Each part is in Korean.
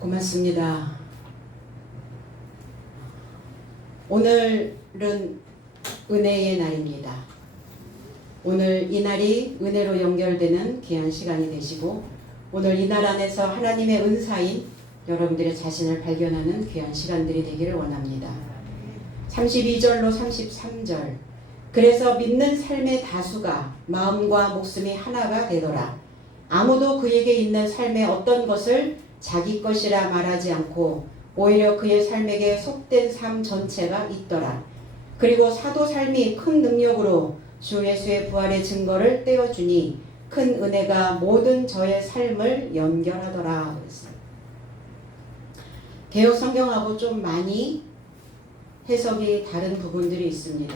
고맙습니다. 오늘은 은혜의 날입니다. 오늘 이 날이 은혜로 연결되는 귀한 시간이 되시고, 오늘 이 날 안에서 하나님의 은사인 여러분들의 자신을 발견하는 귀한 시간들이 되기를 원합니다. 32절로 33절. 그래서 믿는 삶의 다수가 마음과 목숨이 하나가 되더라. 아무도 그에게 있는 삶의 어떤 것을 자기 것이라 말하지 않고 오히려 그의 삶에게 속된 삶 전체가 있더라. 그리고 사도 삶이 큰 능력으로 주 예수의 부활의 증거를 떼어주니 큰 은혜가 모든 저의 삶을 연결하더라. 개역 성경하고 좀 많이 해석이 다른 부분들이 있습니다.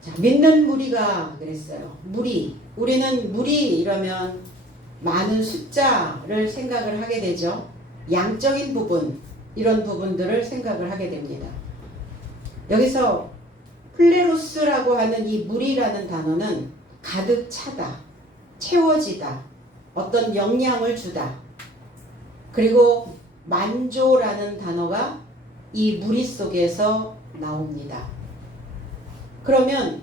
자, 믿는 무리가 그랬어요. 우리는 무리 이러면 많은 숫자를 생각을 하게 되죠. 양적인 부분, 이런 부분들을 생각을 하게 됩니다. 여기서 플레로스라고 하는 이 무리라는 단어는 가득 차다, 채워지다, 어떤 영향을 주다. 그리고 만조라는 단어가 이 무리 속에서 나옵니다. 그러면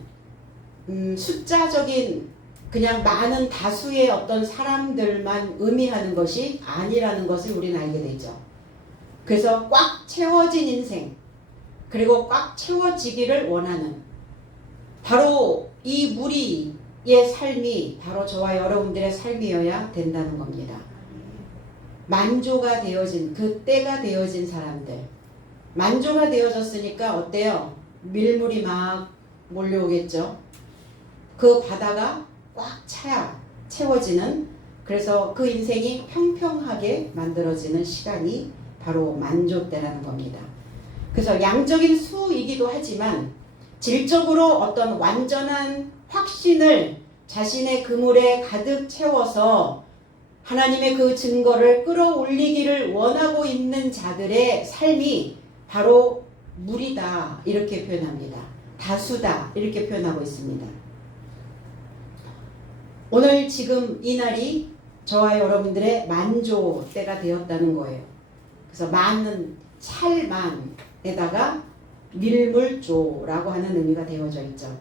숫자적인 그냥 많은 다수의 어떤 사람들만 의미하는 것이 아니라는 것을 우리는 알게 되죠. 그래서 꽉 채워진 인생, 그리고 꽉 채워지기를 원하는 바로 이 무리의 삶이 바로 저와 여러분들의 삶이어야 된다는 겁니다. 만조가 되어진, 그 때가 되어진 사람들, 만조가 되어졌으니까 어때요? 밀물이 막 몰려오겠죠. 그 바다가 꽉 차야 채워지는, 그래서 그 인생이 평평하게 만들어지는 시간이 바로 만조 때라는 겁니다. 그래서 양적인 수이기도 하지만 질적으로 어떤 완전한 확신을 자신의 그물에 가득 채워서 하나님의 그 증거를 끌어올리기를 원하고 있는 자들의 삶이 바로 무리다, 이렇게 표현합니다. 다수다, 이렇게 표현하고 있습니다. 오늘 지금 이 날이 저와 여러분들의 만조 때가 되었다는 거예요. 그래서 만은 찰만에다가 밀물조라고 하는 의미가 되어져 있죠.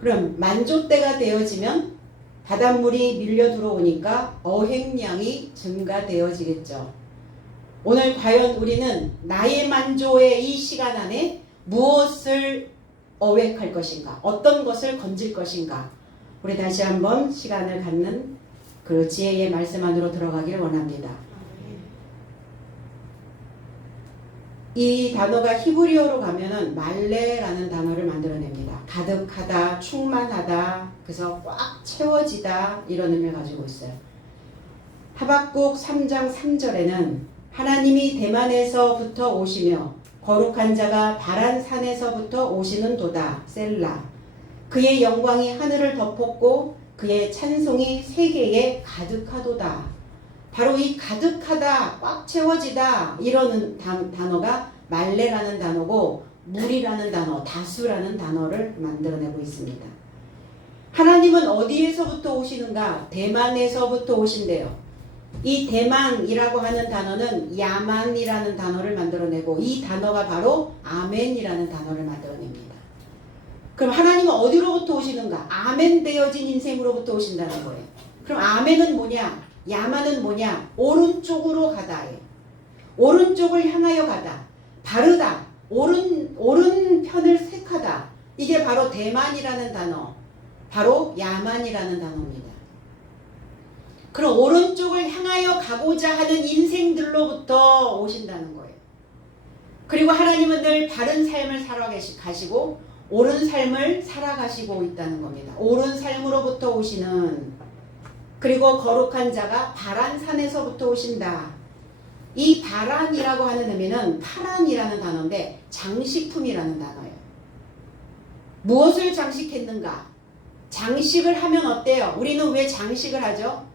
그럼 만조 때가 되어지면 바닷물이 밀려 들어오니까 어획량이 증가되어지겠죠. 오늘 과연 우리는 나의 만조의 이 시간 안에 무엇을 어획할 것인가, 어떤 것을 건질 것인가, 우리 다시 한번 시간을 갖는 그 지혜의 말씀 안으로 들어가기를 원합니다. 이 단어가 히브리어로 가면은 말레라는 단어를 만들어냅니다. 가득하다, 충만하다, 그래서 꽉 채워지다, 이런 의미를 가지고 있어요. 하박국 3장 3절에는 하나님이 대만에서부터 오시며 거룩한 자가 바란산에서부터 오시는 도다, 셀라. 그의 영광이 하늘을 덮었고 그의 찬송이 세계에 가득하도다. 바로 이 가득하다, 꽉 채워지다, 이런 단어가 말레라는 단어고 무리라는 단어, 다수라는 단어를 만들어내고 있습니다. 하나님은 어디에서부터 오시는가? 대만에서부터 오신대요. 이 대만이라고 하는 단어는 야만이라는 단어를 만들어내고 이 단어가 바로 아멘이라는 단어를 만들어냅니다. 그럼 하나님은 어디로부터 오시는가? 아멘 되어진 인생으로부터 오신다는 거예요. 그럼 아멘은 뭐냐? 야만은 뭐냐? 오른쪽으로 가다예요. 오른쪽을 향하여 가다. 바르다. 옳은 편을 택하다. 이게 바로 대만이라는 단어, 바로 야만이라는 단어입니다. 그럼 오른쪽을 향하여 가고자 하는 인생들로부터 오신다는 거예요. 그리고 하나님은 늘 바른 삶을 살아가시고 옳은 삶을 살아가시고 있다는 겁니다. 옳은 삶으로부터 오시는, 그리고 거룩한 자가 바란산에서부터 오신다. 이 바란이라고 하는 의미는 파란이라는 단어인데 장식품이라는 단어예요. 무엇을 장식했는가? 장식을 하면 어때요? 우리는 왜 장식을 하죠?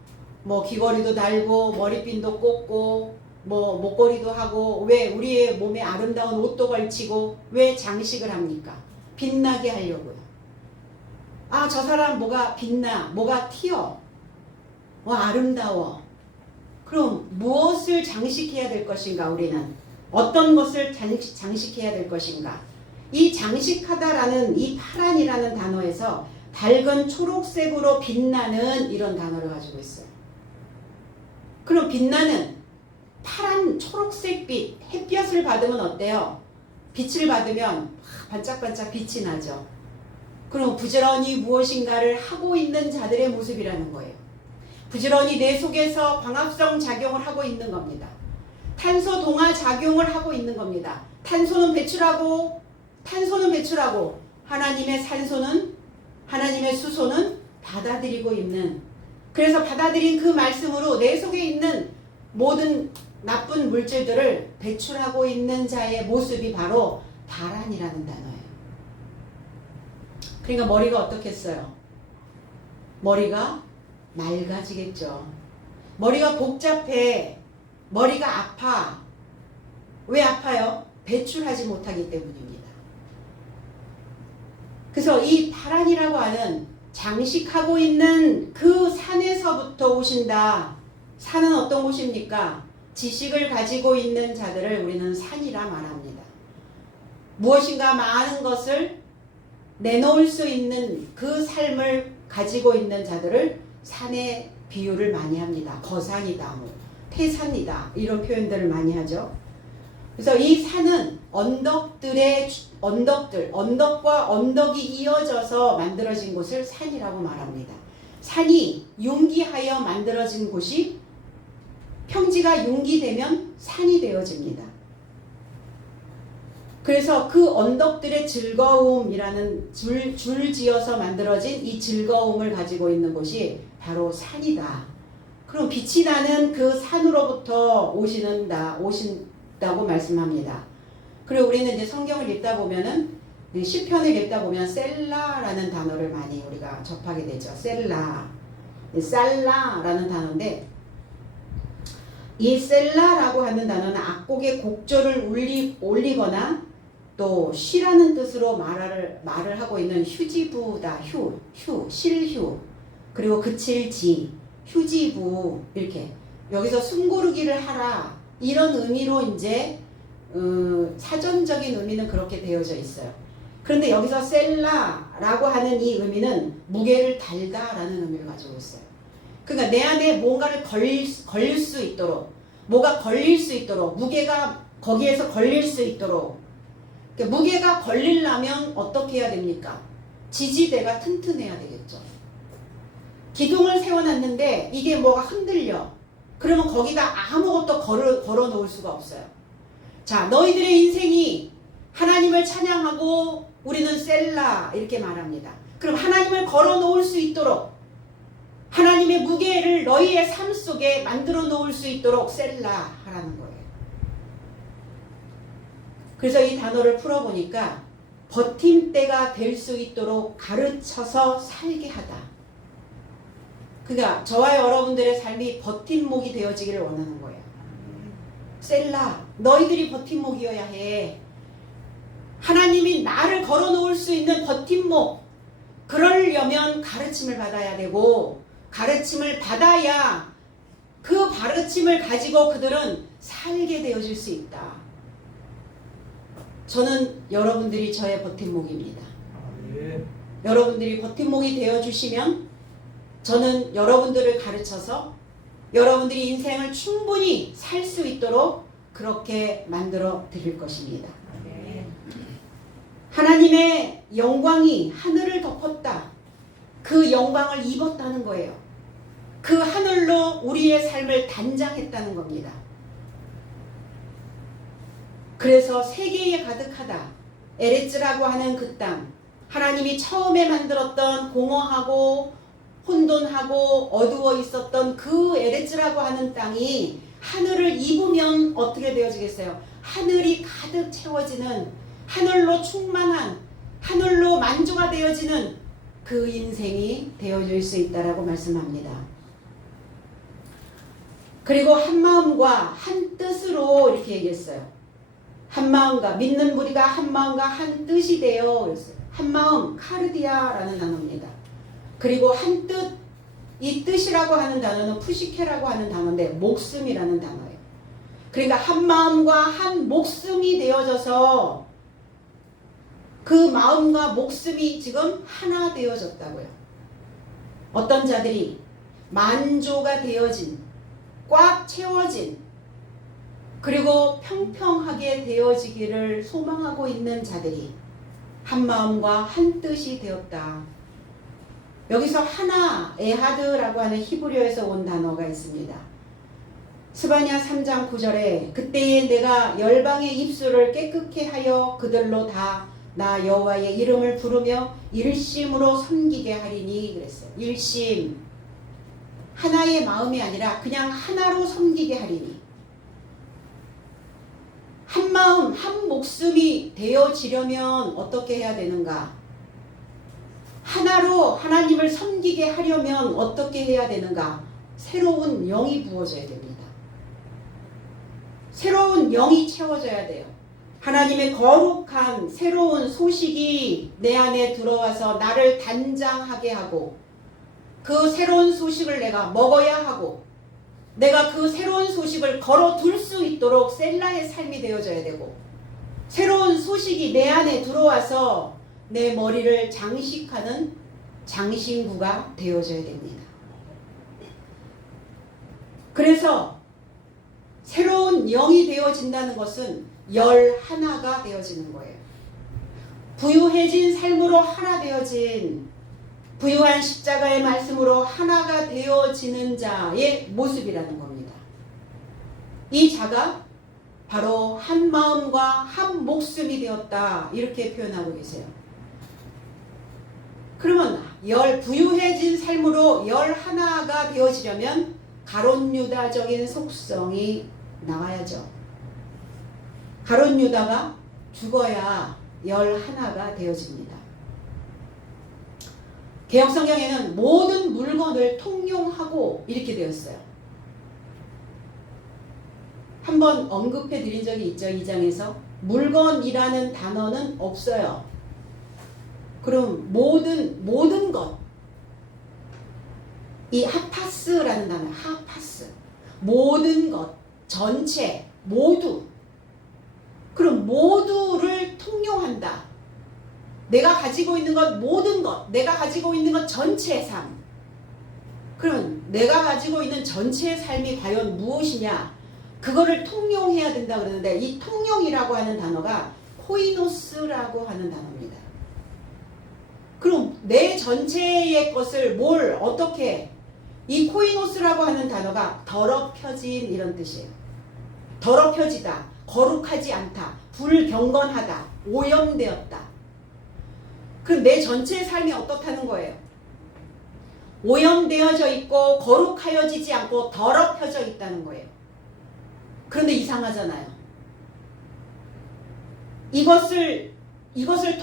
뭐 귀걸이도 달고 머리핀도 꽂고 뭐 목걸이도 하고, 왜 우리의 몸에 아름다운 옷도 걸치고, 왜 장식을 합니까? 빛나게 하려고요. 아, 저 사람 뭐가 빛나, 뭐가 튀어, 아름다워. 그럼 무엇을 장식해야 될 것인가 우리는? 어떤 것을 장식해야 될 것인가? 이 장식하다라는 이 파란이라는 단어에서 밝은 초록색으로 빛나는 이런 단어를 가지고 있어요. 그럼 빛나는 파란 초록색 빛, 햇볕을 받으면 어때요? 빛을 받으면 반짝반짝 빛이 나죠. 그럼 부지런히 무엇인가를 하고 있는 자들의 모습이라는 거예요. 부지런히 내 속에서 광합성 작용을 하고 있는 겁니다. 탄소 동화 작용을 하고 있는 겁니다. 탄소는 배출하고 하나님의 산소는, 하나님의 수소는 받아들이고 있는, 그래서 받아들인 그 말씀으로 내 속에 있는 모든 나쁜 물질들을 배출하고 있는 자의 모습이 바로 바란이라는 단어예요. 그러니까 머리가 어떻겠어요? 머리가 맑아지겠죠. 머리가 복잡해. 머리가 아파. 왜 아파요? 배출하지 못하기 때문입니다. 그래서 이 바란이라고 하는 장식하고 있는 그 산에서부터 오신다. 산은 어떤 곳입니까? 지식을 가지고 있는 자들을 우리는 산이라 말합니다. 무엇인가 많은 것을 내놓을 수 있는 그 삶을 가지고 있는 자들을 산에 비유를 많이 합니다. 거산이다, 태산이다, 이런 표현들을 많이 하죠. 그래서 이 산은 언덕과 언덕이 이어져서 만들어진 곳을 산이라고 말합니다. 산이 융기하여 만들어진 곳이, 평지가 융기되면 산이 되어집니다. 그래서 그 언덕들의 즐거움이라는 줄지어서 만들어진 이 즐거움을 가지고 있는 곳이 바로 산이다. 그럼 빛이 나는 그 산으로부터 오신다고 말씀합니다. 그리고 우리는 이제 성경을 읽다 보면은, 시편을 읽다 보면 셀라라는 단어를 많이 우리가 접하게 되죠. 살라라는 단어인데, 이 셀라라고 하는 단어는 악곡의 곡조를 올리거나 또 쉬라는 뜻으로 말을 하고 있는 휴지부다. 실휴, 그리고 그칠지, 휴지부, 이렇게 여기서 숨고르기를 하라, 이런 의미로 이제 사전적인 의미는 그렇게 되어져 있어요. 그런데 여기서 셀라라고 하는 이 의미는 무게를 달다라는 의미를 가지고 있어요. 그러니까 내 안에 뭔가를 걸릴 수 있도록, 뭐가 걸릴 수 있도록, 무게가 거기에서 걸릴 수 있도록. 그러니까 무게가 걸리려면 어떻게 해야 됩니까? 지지대가 튼튼해야 되겠죠. 기둥을 세워놨는데 이게 뭐가 흔들려. 그러면 거기다 아무것도 걸어 놓을 수가 없어요. 자, 너희들의 인생이 하나님을 찬양하고 우리는 셀라 이렇게 말합니다. 그럼 하나님을 걸어 놓을 수 있도록, 하나님의 무게를 너희의 삶 속에 만들어 놓을 수 있도록 셀라 하라는 거예요. 그래서 이 단어를 풀어보니까 버팀대가 될 수 있도록 가르쳐서 살게 하다. 그러니까 저와 여러분들의 삶이 버팀목이 되어지기를 원하는 거예요. 셀라, 너희들이 버팀목이어야 해. 하나님이 나를 걸어 놓을 수 있는 버팀목, 그러려면 가르침을 받아야 되고, 가르침을 받아야 그 가르침을 가지고 그들은 살게 되어질 수 있다. 저는 여러분들이 저의 버팀목입니다. 여러분들이 버팀목이 되어주시면 저는 여러분들을 가르쳐서 여러분들이 인생을 충분히 살 수 있도록 그렇게 만들어 드릴 것입니다. 하나님의 영광이 하늘을 덮었다. 그 영광을 입었다는 거예요. 그 하늘로 우리의 삶을 단장했다는 겁니다. 그래서 세계에 가득하다. 에레츠라고 하는 그 땅, 하나님이 처음에 만들었던 공허하고 혼돈하고 어두워 있었던 그 에레츠라고 하는 땅이 하늘을 입으면 어떻게 되어지겠어요? 하늘이 가득 채워지는, 하늘로 충만한, 하늘로 만주가 되어지는 그 인생이 되어질 수 있다라고 말씀합니다. 그리고 한 마음과 한 뜻으로 이렇게 얘기했어요. 한 마음과, 믿는 무리가 한 마음과 한 뜻이 되어, 한 마음, 카르디아라는 단어입니다. 그리고 한 뜻, 이 뜻이라고 하는 단어는 푸시케라고 하는 단어인데 목숨이라는 단어예요. 그러니까 한 마음과 한 목숨이 되어져서 그 마음과 목숨이 지금 하나 되어졌다고요. 어떤 자들이 만조가 되어진, 꽉 채워진, 그리고 평평하게 되어지기를 소망하고 있는 자들이 한 마음과 한 뜻이 되었다. 여기서 하나, 에하드라고 하는 히브리어에서 온 단어가 있습니다. 스바냐 3장 9절에 그때에 내가 열방의 입술을 깨끗게 하여 그들로 다 나 여호와의 이름을 부르며 일심으로 섬기게 하리니 그랬어요. 일심. 하나의 마음이 아니라 그냥 하나로 섬기게 하리니. 한 마음, 한 목숨이 되어지려면 어떻게 해야 되는가? 하나로 하나님을 섬기게 하려면 어떻게 해야 되는가? 새로운 영이 부어져야 됩니다. 새로운 영이 채워져야 돼요. 하나님의 거룩한 새로운 소식이 내 안에 들어와서 나를 단장하게 하고 그 새로운 소식을 내가 먹어야 하고 내가 그 새로운 소식을 걸어둘 수 있도록 셀라의 삶이 되어져야 되고 새로운 소식이 내 안에 들어와서 내 머리를 장식하는 장신구가 되어져야 됩니다. 그래서 새로운 영이 되어진다는 것은 11가 되어지는 거예요. 부유해진 삶으로 하나 되어진 부유한 십자가의 말씀으로 하나가 되어지는 자의 모습이라는 겁니다. 이 자가 바로 한 마음과 한 목숨이 되었다 이렇게 표현하고 계세요. 그러면 부유해진 삶으로 11가 되어지려면 가롯유다적인 속성이 나와야죠. 가롯유다가 죽어야 11가 되어집니다. 개혁성경에는 모든 물건을 통용하고 이렇게 되었어요. 한번 언급해 드린 적이 있죠. 2장에서 물건이라는 단어는 없어요. 그럼 모든 것, 이 하파스라는 단어, 하파스, 모든 것, 전체, 모두. 그럼 모두를 통용한다. 내가 가지고 있는 것, 모든 것, 내가 가지고 있는 것 전체의 삶. 그럼 내가 가지고 있는 전체의 삶이 과연 무엇이냐? 그거를 통용해야 된다 그러는데 이 통용이라고 하는 단어가 코이노스라고 하는 단어입니다. 그럼 내 전체의 것을 어떻게 이 코이노스라고 하는 단어가 더럽혀진 이런 뜻이에요. 더럽혀지다, 거룩하지 않다, 불경건하다, 오염되었다. 그럼 내 전체의 삶이 어떻다는 거예요? 오염되어져 있고 거룩하여지지 않고 더럽혀져 있다는 거예요. 그런데 이상하잖아요. 이것을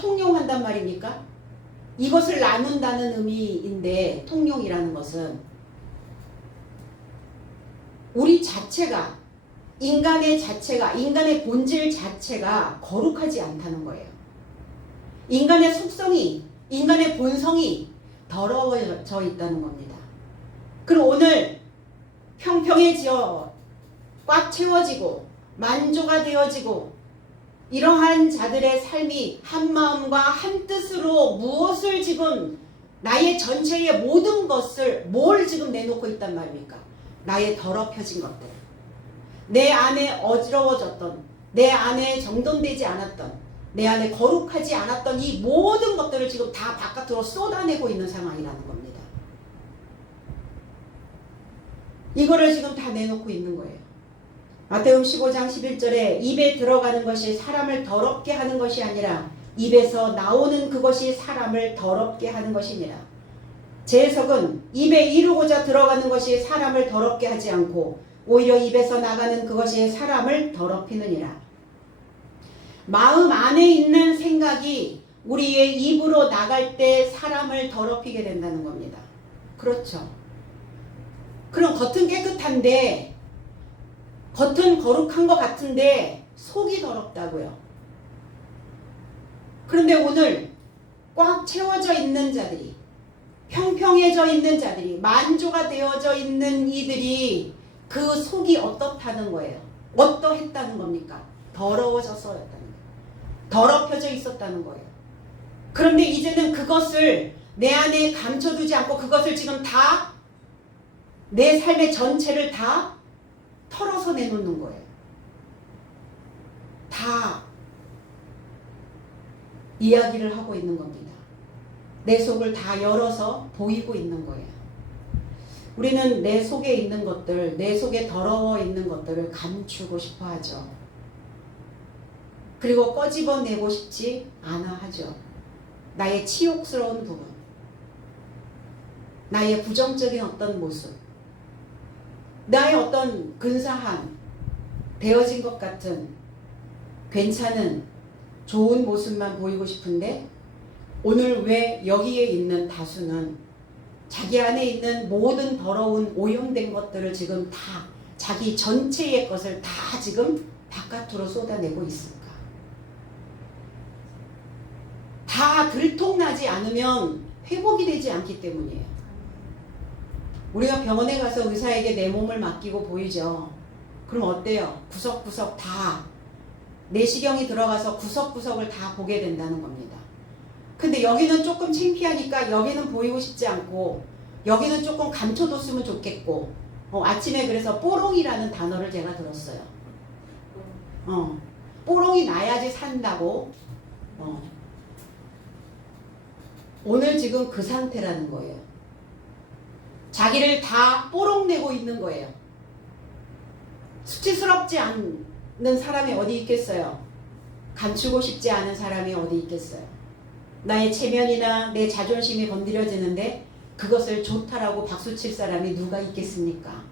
통용한단 말입니까? 이것을 나눈다는 의미인데 통용이라는 것은 우리 자체가 인간의 본질 자체가 거룩하지 않다는 거예요. 인간의 속성이, 인간의 본성이 더러워져 있다는 겁니다. 그럼 오늘 평평해져 꽉 채워지고 만조가 되어지고 이러한 자들의 삶이 한 마음과 한 뜻으로 무엇을 지금 나의 전체의 모든 것을 뭘 지금 내놓고 있단 말입니까? 나의 더럽혀진 것들, 내 안에 어지러워졌던, 내 안에 정돈되지 않았던, 내 안에 거룩하지 않았던 이 모든 것들을 지금 다 바깥으로 쏟아내고 있는 상황이라는 겁니다. 이거를 지금 다 내놓고 있는 거예요. 마태복음 15장 11절에 입에 들어가는 것이 사람을 더럽게 하는 것이 아니라 입에서 나오는 그것이 사람을 더럽게 하는 것이니라. 제 해석은 입에 이르고자 들어가는 것이 사람을 더럽게 하지 않고 오히려 입에서 나가는 그것이 사람을 더럽히느니라. 마음 안에 있는 생각이 우리의 입으로 나갈 때 사람을 더럽히게 된다는 겁니다. 그렇죠. 그럼 겉은 깨끗한데, 겉은 거룩한 것 같은데 속이 더럽다고요. 그런데 오늘 꽉 채워져 있는 자들이, 평평해져 있는 자들이, 만조가 되어져 있는 이들이 그 속이 어떻다는 거예요. 어떠했다는 겁니까? 더러워졌었다는 거예요. 더럽혀져 있었다는 거예요. 그런데 이제는 그것을 내 안에 감춰두지 않고 그것을 지금 다 내 삶의 전체를 다 털어서 내놓는 거예요. 다 이야기를 하고 있는 겁니다. 내 속을 다 열어서 보이고 있는 거예요. 우리는 내 속에 있는 것들, 내 속에 더러워 있는 것들을 감추고 싶어 하죠. 그리고 꺼집어내고 싶지 않아 하죠. 나의 치욕스러운 부분, 나의 부정적인 어떤 모습, 나의 어떤 근사한, 배어진 것 같은 괜찮은 좋은 모습만 보이고 싶은데, 오늘 왜 여기에 있는 다수는 자기 안에 있는 모든 더러운 오염된 것들을 지금 다 자기 전체의 것을 다 지금 바깥으로 쏟아내고 있을까? 다 들통나지 않으면 회복이 되지 않기 때문이에요. 우리가 병원에 가서 의사에게 내 몸을 맡기고 보이죠. 그럼 어때요? 구석구석 다 내시경이 들어가서 구석구석을 다 보게 된다는 겁니다. 근데 여기는 조금 창피하니까 여기는 보이고 싶지 않고, 여기는 조금 감춰뒀으면 좋겠고, 아침에 그래서 뽀롱이라는 단어를 제가 들었어요. 뽀롱이 나야지 산다고. 오늘 지금 그 상태라는 거예요. 자기를 다 뽀록내고 있는 거예요. 수치스럽지 않는 사람이 어디 있겠어요? 감추고 싶지 않은 사람이 어디 있겠어요? 나의 체면이나 내 자존심이 건드려지는데 그것을 좋다라고 박수칠 사람이 누가 있겠습니까?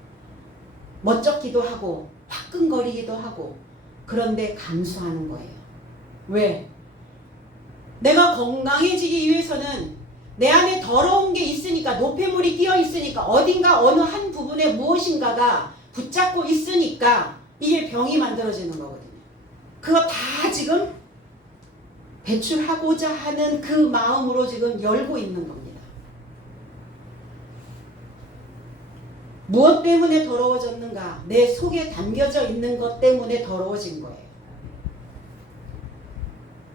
멋쩍기도 하고 화끈거리기도 하고, 그런데 감수하는 거예요. 왜? 내가 건강해지기 위해서는 내 안에 더러운 게 있으니까, 노폐물이 끼어 있으니까, 어딘가 어느 한 부분에 무엇인가가 붙잡고 있으니까 이게 병이 만들어지는 거거든요. 그거 다 지금 배출하고자 하는 그 마음으로 지금 열고 있는 겁니다. 무엇 때문에 더러워졌는가? 내 속에 담겨져 있는 것 때문에 더러워진 거예요.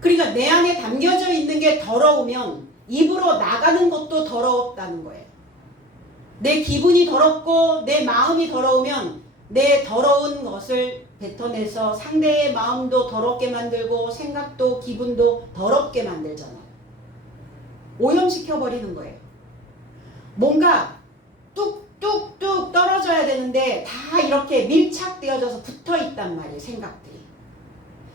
그러니까 내 안에 담겨져 있는 게 더러우면 입으로 나가는 것도 더럽다는 거예요. 내 기분이 더럽고 내 마음이 더러우면 내 더러운 것을 뱉어내서 상대의 마음도 더럽게 만들고 생각도 기분도 더럽게 만들잖아요. 오염시켜버리는 거예요. 뭔가 뚝뚝뚝 떨어져야 되는데 다 이렇게 밀착되어져서 붙어있단 말이에요. 생각들이.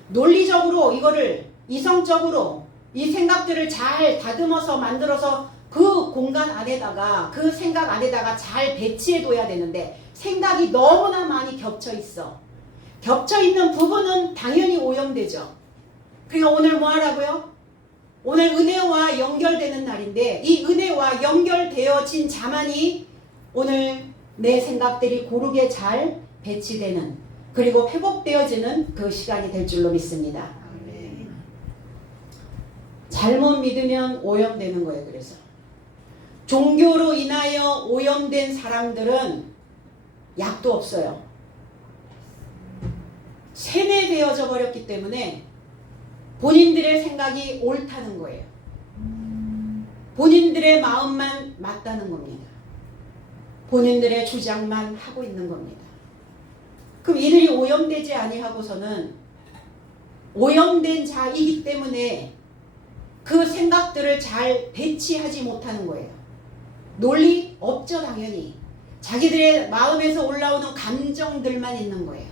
논리적으로 이거를, 이성적으로 이 생각들을 잘 다듬어서 만들어서 그 공간 안에다가, 그 생각 안에다가 잘 배치해둬야 되는데 생각이 너무나 많이 겹쳐 있어. 겹쳐 있는 부분은 당연히 오염되죠. 그러니까 오늘 뭐 하라고요? 오늘 은혜와 연결되는 날인데, 이 은혜와 연결되어진 자만이 오늘 내 생각들이 고르게 잘 배치되는, 그리고 회복되어지는 그 시간이 될 줄로 믿습니다. 잘못 믿으면 오염되는 거예요. 그래서 종교로 인하여 오염된 사람들은 약도 없어요. 세뇌되어져 버렸기 때문에 본인들의 생각이 옳다는 거예요. 본인들의 마음만 맞다는 겁니다. 본인들의 주장만 하고 있는 겁니다. 그럼 이들이 오염되지 아니하고서는 오염된 자이기 때문에 그 생각들을 잘 배치하지 못하는 거예요. 논리 없죠, 당연히. 자기들의 마음에서 올라오는 감정들만 있는 거예요.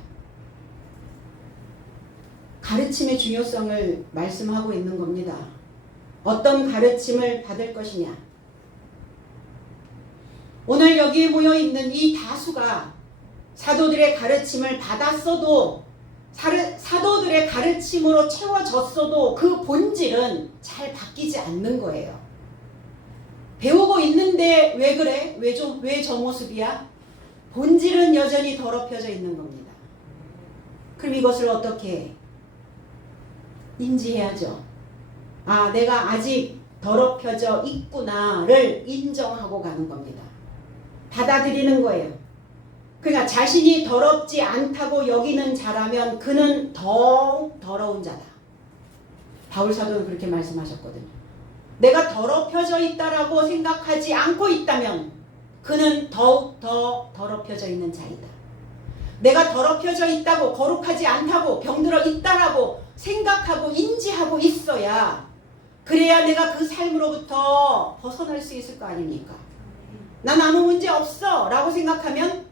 가르침의 중요성을 말씀하고 있는 겁니다. 어떤 가르침을 받을 것이냐. 오늘 여기에 모여있는 이 다수가 사도들의 가르침을 받았어도, 사도들의 가르침으로 채워졌어도 그 본질은 잘 바뀌지 않는 거예요. 배우고 있는데 왜 그래? 왜 저 모습이야? 본질은 여전히 더럽혀져 있는 겁니다. 그럼 이것을 어떻게 인지해야죠? 아, 내가 아직 더럽혀져 있구나를 인정하고 가는 겁니다. 받아들이는 거예요. 그러니까 자신이 더럽지 않다고 여기는 자라면 그는 더욱 더러운 자다. 바울 사도는 그렇게 말씀하셨거든요. 내가 더럽혀져 있다라고 생각하지 않고 있다면 그는 더욱 더 더럽혀져 있는 자이다. 내가 더럽혀져 있다고, 거룩하지 않다고, 병들어 있다라고 생각하고 인지하고 있어야 그래야 내가 그 삶으로부터 벗어날 수 있을 거 아닙니까? 난 아무 문제 없어 라고 생각하면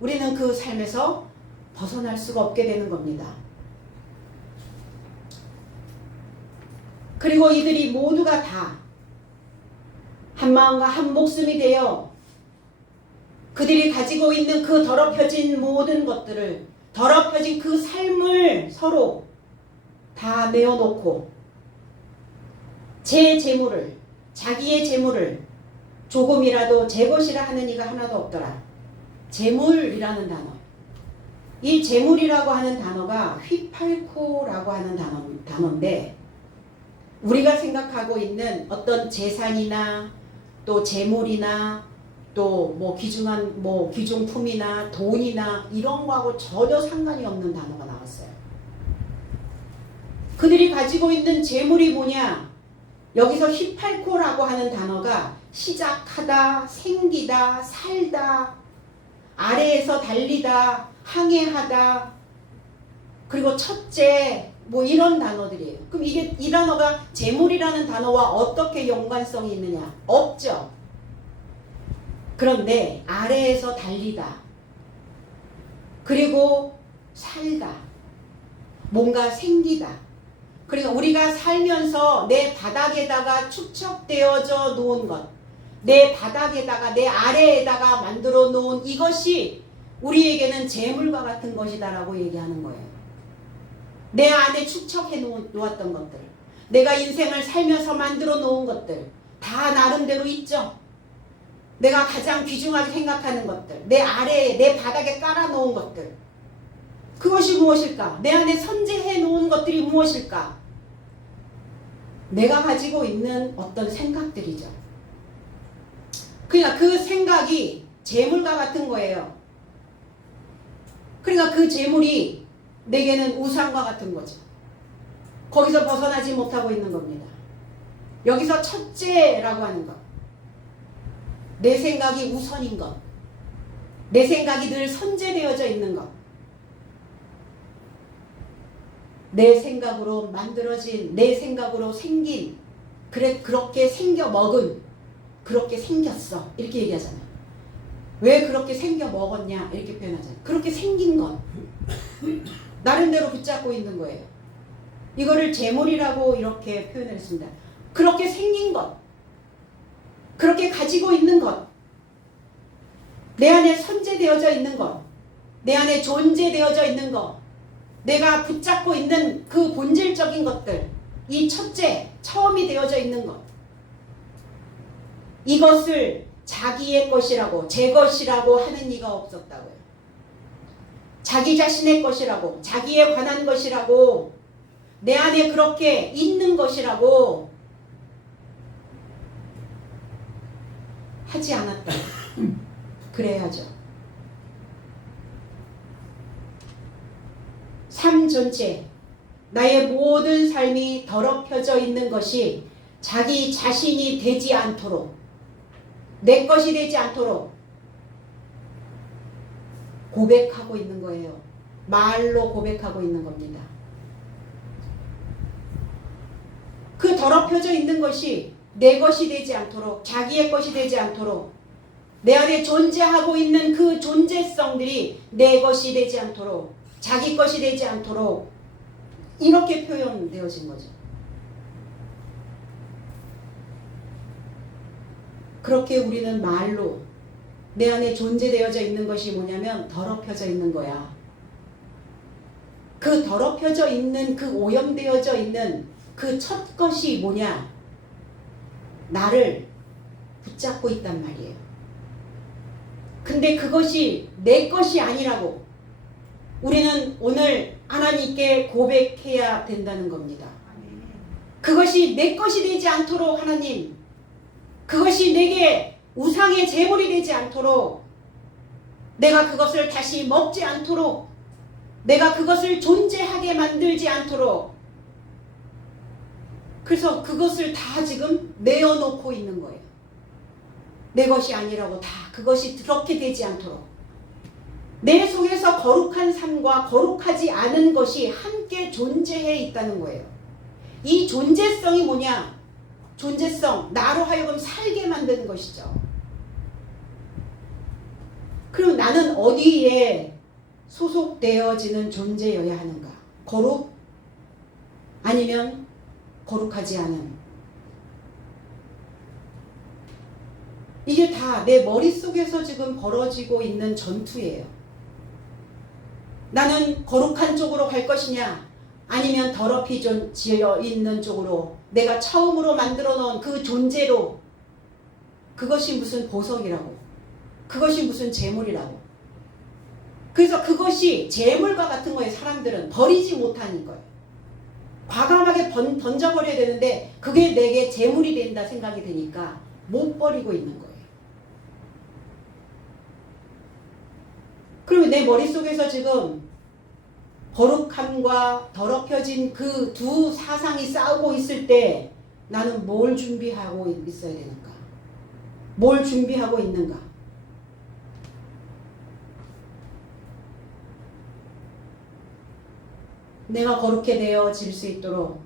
우리는 그 삶에서 벗어날 수가 없게 되는 겁니다. 그리고 이들이 모두가 다 한마음과 한 목숨이 되어 그들이 가지고 있는 그 더럽혀진 모든 것들을, 더럽혀진 그 삶을 서로 다 내어놓고 제 재물을, 자기의 재물을 조금이라도 제 것이라 하는 이가 하나도 없더라. 재물이라는 단어. 이 재물이라고 하는 단어가 휘팔코라고 하는 단어인데 우리가 생각하고 있는 어떤 재산이나 또 재물이나 또 뭐 귀중한 뭐 귀중품이나 돈이나 이런 거하고 전혀 상관이 없는 단어가 나왔어요. 그들이 가지고 있는 재물이 뭐냐? 여기서 휘팔코라고 하는 단어가 시작하다, 생기다, 살다, 아래에서 달리다, 항해하다, 그리고 첫째, 뭐 이런 단어들이에요. 그럼 이게 이 단어가 재물이라는 단어와 어떻게 연관성이 있느냐? 없죠. 그런데 아래에서 달리다, 그리고 살다, 뭔가 생기다. 그리고 우리가 살면서 내 바닥에다가 축적되어져 놓은 것, 내 바닥에다가 내 아래에다가 만들어 놓은 이것이 우리에게는 재물과 같은 것이다라고 얘기하는 거예요. 내 안에 축적해 놓았던 것들, 내가 인생을 살면서 만들어 놓은 것들 다 나름대로 있죠. 내가 가장 귀중하게 생각하는 것들, 내 아래에, 내 바닥에 깔아 놓은 것들, 그것이 무엇일까? 내 안에 선재해 놓은 것들이 무엇일까? 내가 가지고 있는 어떤 생각들이죠. 그러니까 그 생각이 재물과 같은 거예요. 그러니까 그 재물이 내게는 우상과 같은 거죠. 거기서 벗어나지 못하고 있는 겁니다. 여기서 첫째라고 하는 것, 내 생각이 우선인 것, 내 생각이 늘 선재되어져 있는 것, 내 생각으로 만들어진, 내 생각으로 생긴, 그렇게 생겨 먹은, 그렇게 생겼어 이렇게 얘기하잖아요. 왜 그렇게 생겨 먹었냐 이렇게 표현하잖아요. 그렇게 생긴 것, 나름대로 붙잡고 있는 거예요. 이거를 재물이라고 이렇게 표현했습니다. 그렇게 생긴 것, 그렇게 가지고 있는 것, 내 안에 선재되어져 있는 것, 내 안에 존재되어져 있는 것, 내가 붙잡고 있는 그 본질적인 것들, 이 첫째, 처음이 되어져 있는 것, 이것을 자기의 것이라고, 제 것이라고 하는 이가 없었다고요. 자기 자신의 것이라고, 자기에 관한 것이라고, 내 안에 그렇게 있는 것이라고 하지 않았다. 그래야죠. 삶 전체, 나의 모든 삶이 더럽혀져 있는 것이 자기 자신이 되지 않도록, 내 것이 되지 않도록 고백하고 있는 거예요. 말로 고백하고 있는 겁니다. 그 더럽혀져 있는 것이 내 것이 되지 않도록, 자기의 것이 되지 않도록, 내 안에 존재하고 있는 그 존재성들이 내 것이 되지 않도록, 자기 것이 되지 않도록 이렇게 표현되어진 거죠. 그렇게 우리는 말로 내 안에 존재되어져 있는 것이 뭐냐면 더럽혀져 있는 거야. 그 더럽혀져 있는, 그 오염되어져 있는 그 첫 것이 뭐냐? 나를 붙잡고 있단 말이에요. 근데 그것이 내 것이 아니라고 우리는 오늘 하나님께 고백해야 된다는 겁니다. 그것이 내 것이 되지 않도록 하나님, 그것이 내게 우상의 제물이 되지 않도록, 내가 그것을 다시 먹지 않도록, 내가 그것을 존재하게 만들지 않도록, 그래서 그것을 다 지금 내어놓고 있는 거예요. 내 것이 아니라고 다 그것이 그렇게 되지 않도록. 내 속에서 거룩한 삶과 거룩하지 않은 것이 함께 존재해 있다는 거예요. 이 존재성이 뭐냐? 존재성, 나로 하여금 살게 만드는 것이죠. 그럼 나는 어디에 소속되어지는 존재여야 하는가? 거룩? 아니면 거룩하지 않은? 이게 다 내 머릿속에서 지금 벌어지고 있는 전투예요. 나는 거룩한 쪽으로 갈 것이냐, 아니면 더럽히 지어 있는 쪽으로, 내가 처음으로 만들어 놓은 그 존재로, 그것이 무슨 보석이라고, 그것이 무슨 재물이라고. 그래서 그것이 재물과 같은 거에 사람들은 버리지 못하는 거예요. 과감하게 던져버려야 되는데 그게 내게 재물이 된다 생각이 드니까 못 버리고 있는 거예요. 그러면 내 머릿속에서 지금 거룩함과 더럽혀진 그 두 사상이 싸우고 있을 때 나는 뭘 준비하고 있어야 되는가? 뭘 준비하고 있는가? 내가 거룩해 되어질 수 있도록,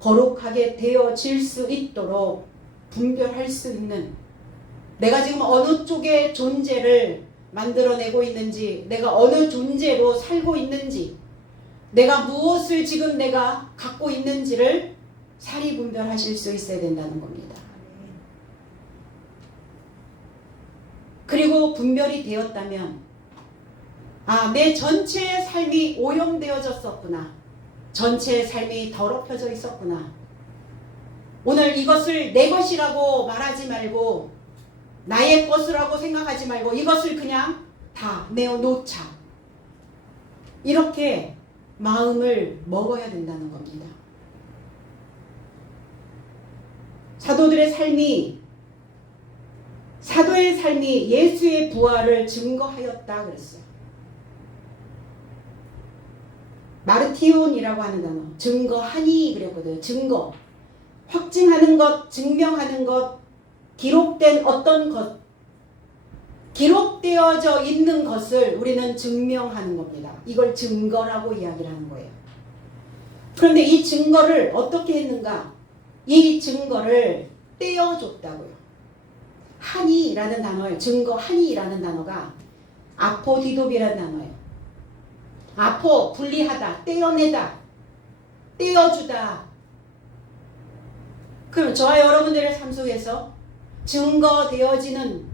거룩하게 되어질 수 있도록 분별할 수 있는, 내가 지금 어느 쪽의 존재를 만들어내고 있는지, 내가 어느 존재로 살고 있는지, 내가 무엇을 지금 내가 갖고 있는지를 사리 분별하실 수 있어야 된다는 겁니다. 그리고 분별이 되었다면, 아, 내 전체의 삶이 오염되어졌었구나. 전체의 삶이 더럽혀져 있었구나. 오늘 이것을 내 것이라고 말하지 말고, 나의 것이라고 생각하지 말고 이것을 그냥 다 내어놓자. 이렇게 마음을 먹어야 된다는 겁니다. 사도의 삶이 예수의 부활을 증거하였다 그랬어요. 마르티온이라고 하는 단어, 증거하니 그랬거든요. 증거, 확증하는 것, 증명하는 것, 기록된 어떤 것, 기록되어져 있는 것을 우리는 증명하는 겁니다. 이걸 증거라고 이야기를 하는 거예요. 그런데 이 증거를 어떻게 했는가? 이 증거를 떼어줬다고요. 하니라는 단어예요. 증거하니라는 단어가 아포디도비라는 단어예요. 아포, 분리하다, 떼어내다, 떼어주다. 그럼 저와 여러분들의 삶 속에서 증거되어지는,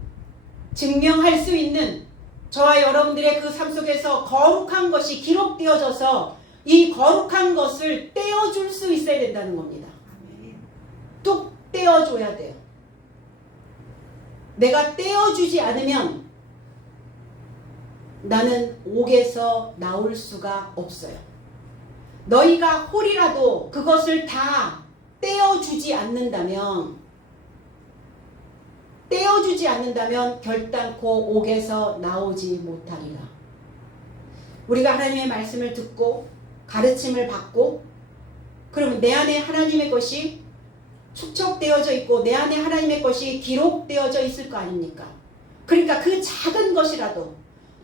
증명할 수 있는, 저와 여러분들의 그 삶 속에서 거룩한 것이 기록되어져서 이 거룩한 것을 떼어줄 수 있어야 된다는 겁니다. 뚝 떼어줘야 돼요. 내가 떼어주지 않으면 나는 옥에서 나올 수가 없어요. 너희가 홀이라도 그것을 다 떼어주지 않는다면 결단코 옥에서 나오지 못하리라. 우리가 하나님의 말씀을 듣고 가르침을 받고, 그러면 내 안에 하나님의 것이 축적되어져 있고 내 안에 하나님의 것이 기록되어져 있을 거 아닙니까? 그러니까 그 작은 것이라도,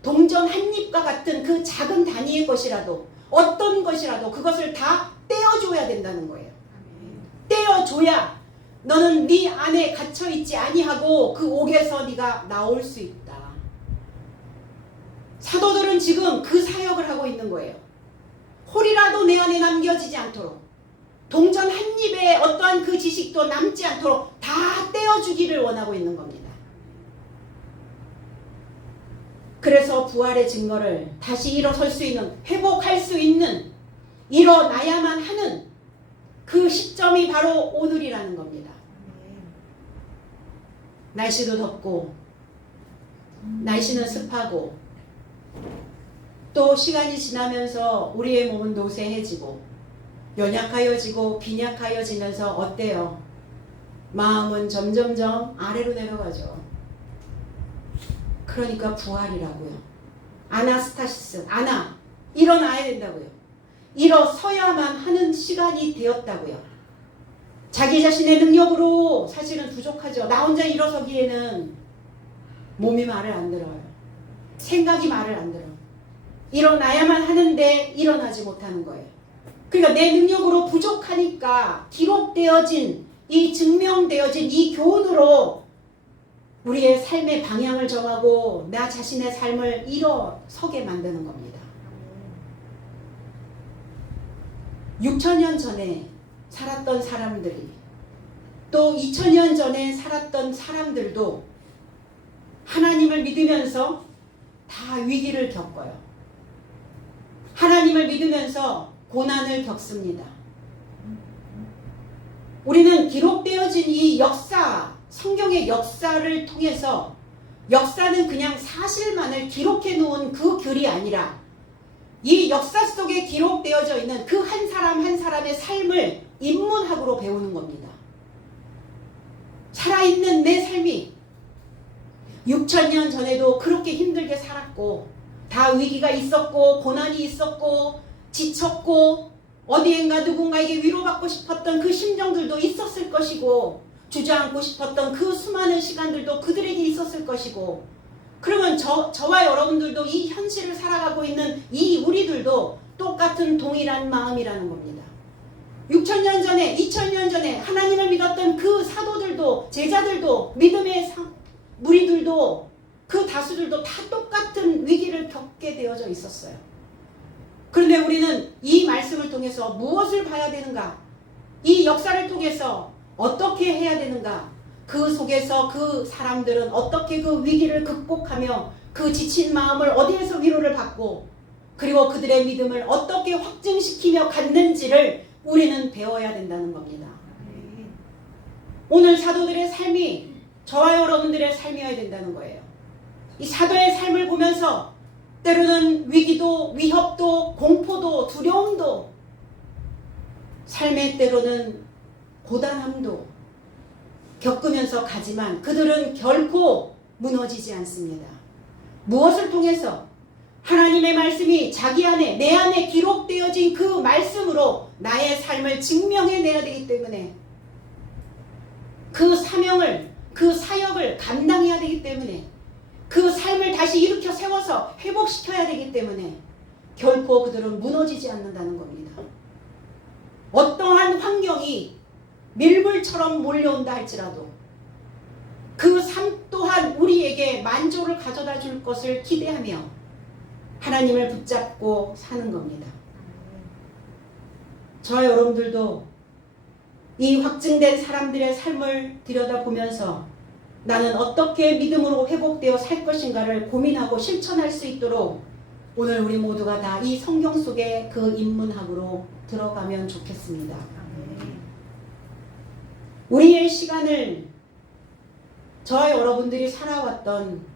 동전 한 입과 같은 그 작은 단위의 것이라도, 어떤 것이라도 그것을 다 떼어줘야 된다는 거예요. 떼어줘야 너는 네 안에 갇혀있지 아니하고 그 옥에서 네가 나올 수 있다. 사도들은 지금 그 사역을 하고 있는 거예요. 홀이라도 내 안에 남겨지지 않도록, 동전 한 입에 어떠한 그 지식도 남지 않도록 다 떼어주기를 원하고 있는 겁니다. 그래서 부활의 증거를 다시 일어설 수 있는, 회복할 수 있는, 일어나야만 하는 그 시점이 바로 오늘이라는 겁니다. 날씨도 덥고 날씨는 습하고 또 시간이 지나면서 우리의 몸은 노쇠해지고 연약하여지고 빈약하여지면서 어때요? 마음은 점점점 아래로 내려가죠. 그러니까 부활이라고요. 아나스타시스, 일어나야 된다고요. 일어서야만 하는 시간이 되었다고요. 자기 자신의 능력으로 사실은 부족하죠. 나 혼자 일어서기에는 몸이 말을 안 들어요. 생각이 말을 안 들어요. 일어나야만 하는데 일어나지 못하는 거예요. 그러니까 내 능력으로 부족하니까 기록되어진 증명되어진 이 교훈으로 우리의 삶의 방향을 정하고 나 자신의 삶을 일어서게 만드는 겁니다. 6,000년 전에 살았던 사람들이 또 2,000년 전에 살았던 사람들도 하나님을 믿으면서 다 위기를 겪어요. 하나님을 믿으면서 고난을 겪습니다. 우리는 기록되어진 이 역사, 성경의 역사를 통해서 역사는 그냥 사실만을 기록해 놓은 그 글이 아니라 이 역사 속에 기록되어져 있는 그 한 사람 한 사람의 삶을 인문학으로 배우는 겁니다. 살아있는 내 삶이 6,000년 전에도 그렇게 힘들게 살았고 다 위기가 있었고 고난이 있었고 지쳤고 어디엔가 누군가에게 위로받고 싶었던 그 심정들도 있었을 것이고 주저앉고 싶었던 그 수많은 시간들도 그들에게 있었을 것이고 그러면 저와 여러분들도 이 현실을 살아가고 있는 이 우리들도 똑같은 동일한 마음이라는 겁니다. 6,000년 전에 2,000년 전에 하나님을 믿었던 그 사도들도 제자들도 믿음의 무리들도 그 다수들도 다 똑같은 위기를 겪게 되어져 있었어요. 그런데 우리는 이 말씀을 통해서 무엇을 봐야 되는가? 이 역사를 통해서 어떻게 해야 되는가? 그 속에서 그 사람들은 어떻게 그 위기를 극복하며 그 지친 마음을 어디에서 위로를 받고 그리고 그들의 믿음을 어떻게 확증시키며 갔는지를 우리는 배워야 된다는 겁니다. 오늘 사도들의 삶이 저와 여러분들의 삶이어야 된다는 거예요. 이 사도의 삶을 보면서 때로는 위기도 위협도 공포도 두려움도 삶의 때로는 고단함도 겪으면서 가지만 그들은 결코 무너지지 않습니다. 무엇을 통해서? 하나님의 말씀이 자기 안에 내 안에 기록되어진 그 말씀으로 나의 삶을 증명해내야 되기 때문에 그 사명을 그 사역을 감당해야 되기 때문에 그 삶을 다시 일으켜 세워서 회복시켜야 되기 때문에 결코 그들은 무너지지 않는다는 겁니다. 어떠한 환경이 밀물처럼 몰려온다 할지라도 그 삶 또한 우리에게 만족을 가져다 줄 것을 기대하며 하나님을 붙잡고 사는 겁니다. 저와 여러분들도 이 확증된 사람들의 삶을 들여다보면서 나는 어떻게 믿음으로 회복되어 살 것인가를 고민하고 실천할 수 있도록 오늘 우리 모두가 다 이 성경 속의 그 인문학으로 들어가면 좋겠습니다. 우리의 시간을 저와 여러분들이 살아왔던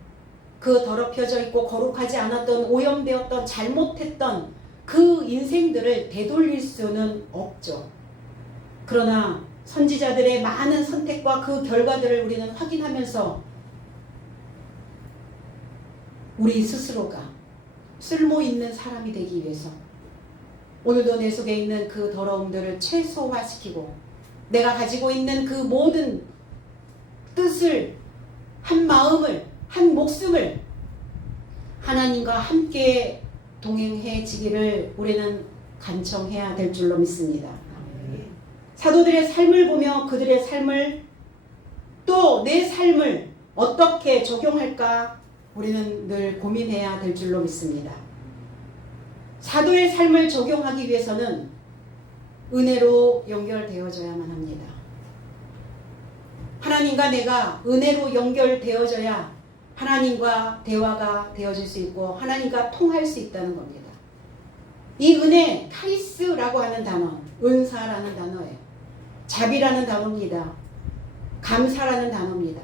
그 더럽혀져 있고 거룩하지 않았던 오염되었던 잘못했던 그 인생들을 되돌릴 수는 없죠. 그러나 선지자들의 많은 선택과 그 결과들을 우리는 확인하면서 우리 스스로가 쓸모있는 사람이 되기 위해서 오늘도 내 속에 있는 그 더러움들을 최소화시키고 내가 가지고 있는 그 모든 뜻을 한 마음을 한 목숨을 하나님과 함께 동행해지기를 우리는 간청해야 될 줄로 믿습니다. 사도들의 삶을 보며 그들의 삶을 또 내 삶을 어떻게 적용할까 우리는 늘 고민해야 될 줄로 믿습니다. 사도의 삶을 적용하기 위해서는 은혜로 연결되어져야만 합니다. 하나님과 내가 은혜로 연결되어져야 하나님과 대화가 되어질 수 있고 하나님과 통할 수 있다는 겁니다. 이 은혜, 카리스라고 하는 단어, 은사라는 단어예요. 자비라는 단어입니다. 감사라는 단어입니다.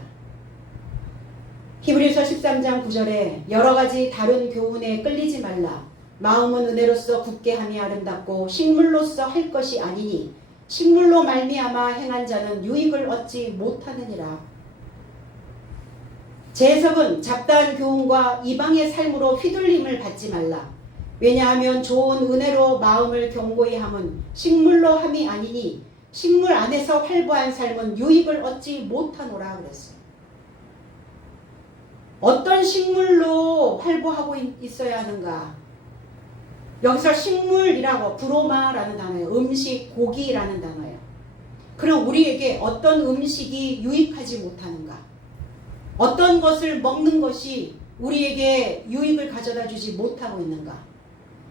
히브리서 13장 9절에 여러 가지 다른 교훈에 끌리지 말라. 마음은 은혜로서 굳게 함이 아름답고 식물로서 할 것이 아니니 식물로 말미암아 행한 자는 유익을 얻지 못하느니라. 제석은 잡다한 교훈과 이방의 삶으로 휘둘림을 받지 말라. 왜냐하면 좋은 은혜로 마음을 견고히 함은 식물로 함이 아니니 식물 안에서 활보한 삶은 유익을 얻지 못하노라 그랬어요. 어떤 식물로 활보하고 있어야 하는가? 여기서 식물이라고 브로마라는 단어예요. 음식, 고기라는 단어예요. 그럼 우리에게 어떤 음식이 유익하지 못하는가? 어떤 것을 먹는 것이 우리에게 유익을 가져다 주지 못하고 있는가?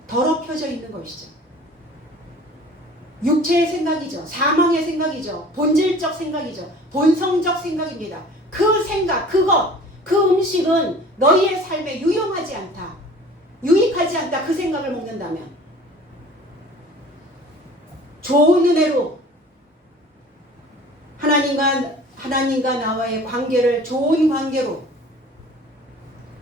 더럽혀져 있는 것이죠. 육체의 생각이죠. 사망의 생각이죠. 본질적 생각이죠. 본성적 생각입니다. 그 생각, 그 음식은 너희의 삶에 유용하지 않다. 유익하지 않다. 그 생각을 먹는다면 좋은 은혜로 하나님과 나와의 관계를 좋은 관계로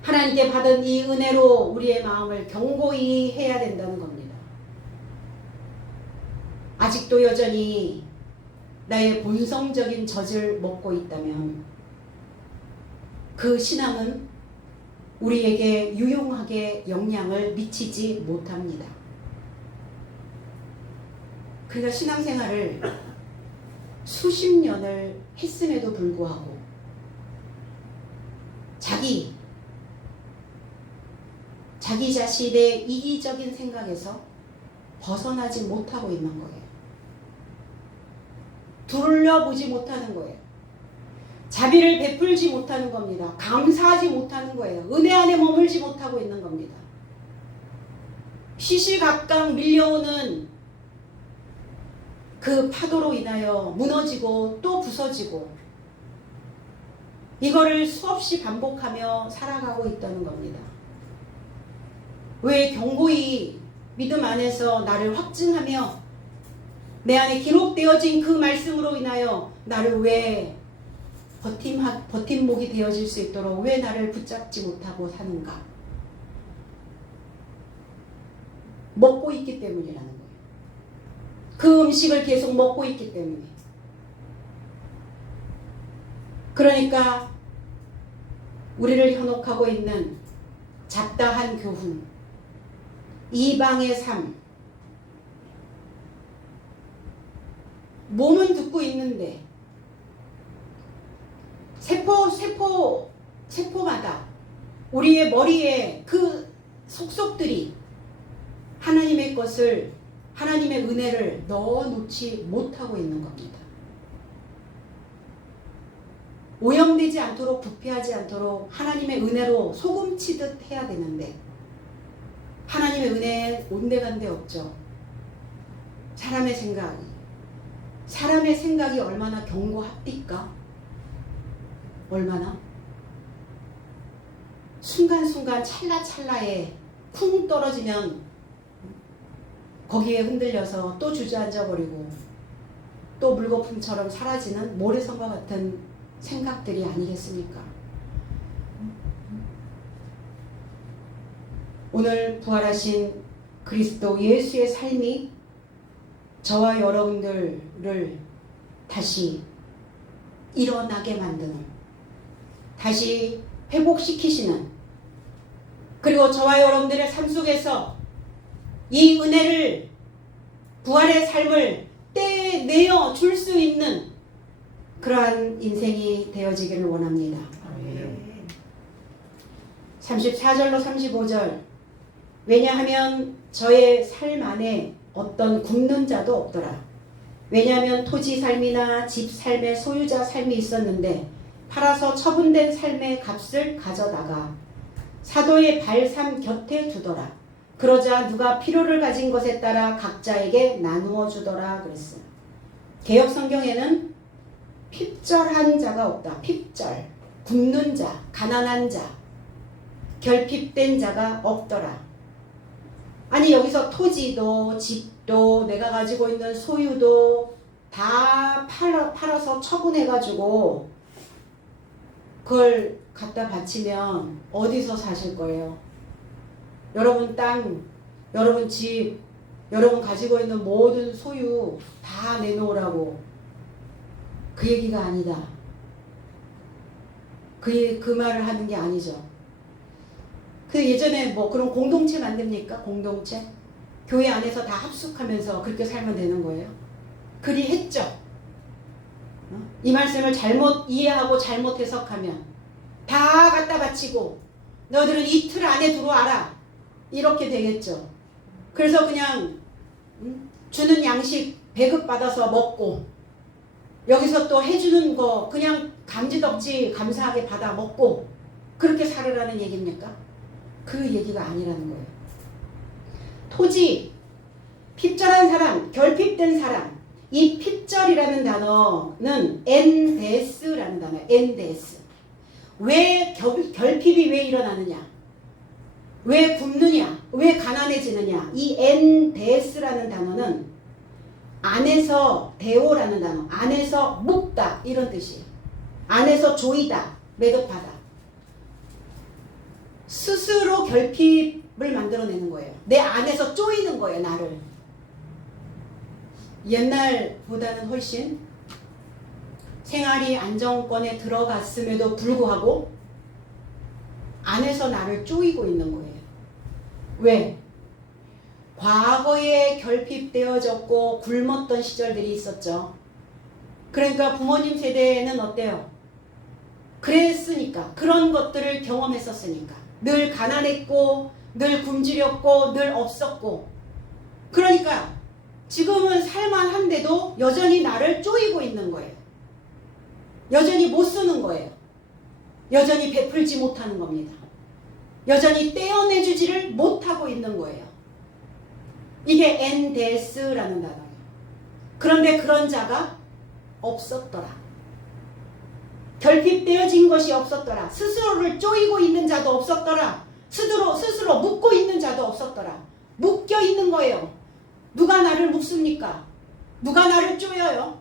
하나님께 받은 이 은혜로 우리의 마음을 견고히 해야 된다는 겁니다. 아직도 여전히 나의 본성적인 젖을 먹고 있다면 그 신앙은 우리에게 유용하게 영향을 미치지 못합니다. 그러니까 신앙생활을 수십 년을 했음에도 불구하고 자기 자신의 이기적인 생각에서 벗어나지 못하고 있는 거예요. 둘러보지 못하는 거예요. 자비를 베풀지 못하는 겁니다. 감사하지 못하는 거예요. 은혜 안에 머물지 못하고 있는 겁니다. 시시각각 밀려오는 그 파도로 인하여 무너지고 또 부서지고 이거를 수없이 반복하며 살아가고 있다는 겁니다. 왜 견고히 믿음 안에서 나를 확증하며 내 안에 기록되어진 그 말씀으로 인하여 나를 왜 버팀목이 되어질 수 있도록 왜 나를 붙잡지 못하고 사는가? 먹고 있기 때문이라는 거예요. 그 음식을 계속 먹고 있기 때문에. 그러니까 우리를 현혹하고 있는 잡다한 교훈, 이방의 삶, 몸은 듣고 있는데 세포마다 우리의 머리에 그 속속들이 하나님의 것을, 하나님의 은혜를 넣어놓지 못하고 있는 겁니다. 오염되지 않도록, 부패하지 않도록 하나님의 은혜로 소금치듯 해야 되는데 하나님의 은혜에 온데간데 없죠. 사람의 생각이 얼마나 견고합니까? 얼마나? 순간순간 찰나찰나에 쿵 떨어지면 거기에 흔들려서 또 주저앉아버리고 또 물거품처럼 사라지는 모래성과 같은 생각들이 아니겠습니까? 오늘 부활하신 그리스도 예수의 삶이 저와 여러분들을 다시 일어나게 만드는, 다시 회복시키시는, 그리고 저와 여러분들의 삶 속에서 이 은혜를, 부활의 삶을 떼내어 줄 수 있는 그러한 인생이 되어지기를 원합니다. 34절로 35절. 왜냐하면 저의 삶 안에 어떤 굶는 자도 없더라. 왜냐하면 토지 삶이나 집 삶의 소유자 삶이 있었는데 팔아서 처분된 삶의 값을 가져다가 사도의 발삼 곁에 두더라. 그러자 누가 필요를 가진 것에 따라 각자에게 나누어 주더라 그랬어요. 개역 성경에는 핍절한 자가 없다. 핍절, 굶는 자, 가난한 자, 결핍된 자가 없더라. 아니 여기서 토지도 집도 내가 가지고 있는 소유도 다 팔아서 처분해가지고 그걸 갖다 바치면 어디서 사실 거예요? 여러분 땅 여러분 집, 여러분 가지고 있는 모든 소유 다 내놓으라고. 그 얘기가 아니다. 그 말을 하는 게 아니죠. 그 예전에 뭐 그런 공동체 만듭니까? 공동체? 교회 안에서 다 합숙하면서 그렇게 살면 되는 거예요. 그리 했죠. 이 말씀을 잘못 이해하고 잘못 해석하면 다 갖다 바치고 너희들은 이틀 안에 들어와라. 이렇게 되겠죠. 그래서 그냥 주는 양식 배급받아서 먹고 여기서 또 해주는 거 그냥 감지덕지 감사하게 받아 먹고 그렇게 살으라는 얘기입니까? 그 얘기가 아니라는 거예요. 토지, 핍절한 사람, 결핍된 사람. 이 핍절이라는 단어는 엔데스라는 단어예요. 엔데스. 왜 결핍이 왜 일어나느냐? 왜 굶느냐? 왜 가난해지느냐? 이 엔데스라는 단어는 안에서 대오라는 단어, 안에서 묶다 이런 뜻이에요. 안에서 조이다, 매듭하다. 스스로 결핍을 만들어내는 거예요. 내 안에서 쪼이는 거예요, 나를. 옛날보다는 훨씬 생활이 안정권에 들어갔음에도 불구하고 안에서 나를 쪼이고 있는 거예요. 왜? 과거에 결핍되어졌고 굶었던 시절들이 있었죠. 그러니까 부모님 세대는 어때요? 그랬으니까, 그런 것들을 경험했었으니까 늘 가난했고 늘 굶주렸고 늘 없었고, 그러니까 지금은 살만한데도 여전히 나를 쪼이고 있는 거예요. 여전히 못 쓰는 거예요. 여전히 베풀지 못하는 겁니다. 여전히 떼어내주지를 못하고 있는 거예요. 이게 엔데스라는 단어예요. 그런데 그런 자가 없었더라. 결핍되어진 것이 없었더라. 스스로를 쪼이고 있는 자도 없었더라. 스스로 묶고 있는 자도 없었더라. 묶여 있는 거예요. 누가 나를 묶습니까? 누가 나를 쪼여요?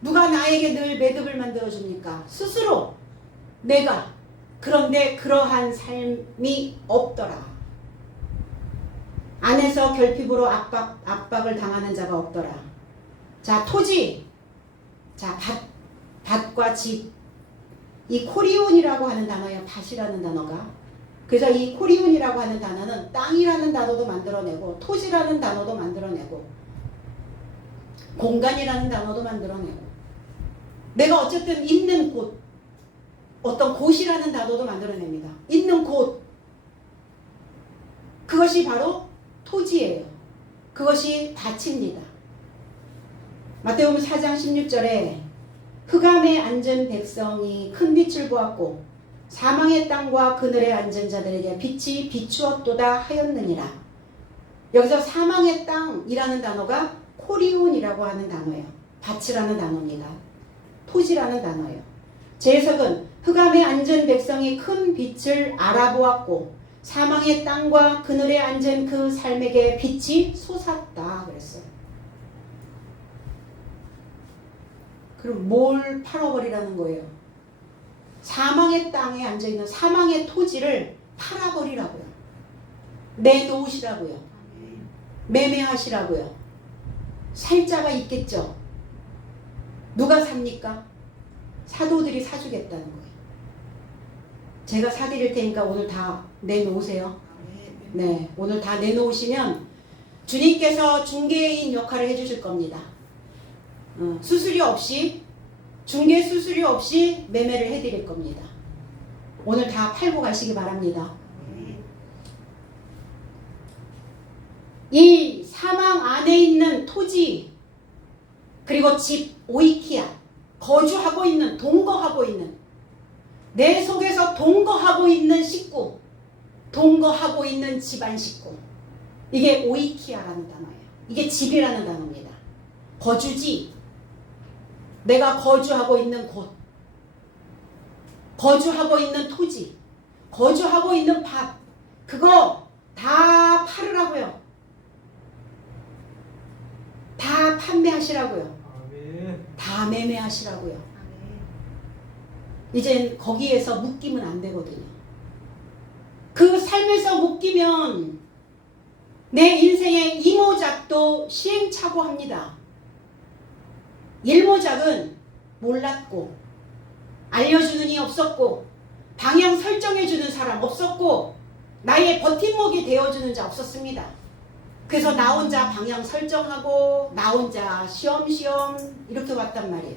누가 나에게 늘 매듭을 만들어줍니까? 스스로 내가. 그런데 그러한 삶이 없더라. 안에서 결핍으로 압박을 당하는 자가 없더라. 자, 토지. 자, 밭과 집. 이 코리온이라고 하는 단어예요. 밭이라는 단어가. 그래서 이 코리온이라고 하는 단어는 땅이라는 단어도 만들어내고 토지라는 단어도 만들어내고 공간이라는 단어도 만들어내고 내가 어쨌든 있는 곳, 어떤 곳이라는 단어도 만들어냅니다. 있는 곳. 그것이 바로 토지예요. 그것이 밭입니다. 마태복음 4장 16절에 흑암에 앉은 백성이 큰 빛을 보았고 사망의 땅과 그늘에 앉은 자들에게 빛이 비추었도다 하였느니라. 여기서 사망의 땅이라는 단어가 코리온이라고 하는 단어예요. 밭이라는 단어입니다. 토지라는 단어예요. 제 해석은 흑암에 앉은 백성이 큰 빛을 알아보았고 사망의 땅과 그늘에 앉은 그 삶에게 빛이 솟았다 그랬어요. 그럼 뭘 팔아버리라는 거예요? 사망의 땅에 앉아있는 사망의 토지를 팔아버리라고요. 내놓으시라고요. 매매하시라고요. 살 자가 있겠죠. 누가 삽니까? 사도들이 사주겠다는 거예요. 제가 사드릴 테니까 오늘 다 내놓으세요. 네, 오늘 다 내놓으시면 주님께서 중개인 역할을 해주실 겁니다. 수수료 없이, 중개 수수료 없이 매매를 해드릴 겁니다. 오늘 다 팔고 가시기 바랍니다. 이 사망 안에 있는 토지, 그리고 집, 오이키아, 거주하고 있는, 동거하고 있는, 내 속에서 동거하고 있는 식구, 동거하고 있는 집안 식구, 이게 오이키아라는 단어예요. 이게 집이라는 단어입니다. 거주지, 내가 거주하고 있는 곳, 거주하고 있는 토지, 거주하고 있는 밭, 그거 다 팔으라고요. 다 판매하시라고요. 다 매매하시라고요. 이젠 거기에서 묶이면 안 되거든요. 그 삶에서 묶이면 내 인생의 이모작도 시행착오합니다. 일모작은 몰랐고 알려주는 이 없었고 방향 설정해주는 사람 없었고 나의 버팀목이 되어주는 자 없었습니다. 그래서 나 혼자 방향 설정하고 나 혼자 쉬엄쉬엄 이렇게 왔단 말이에요.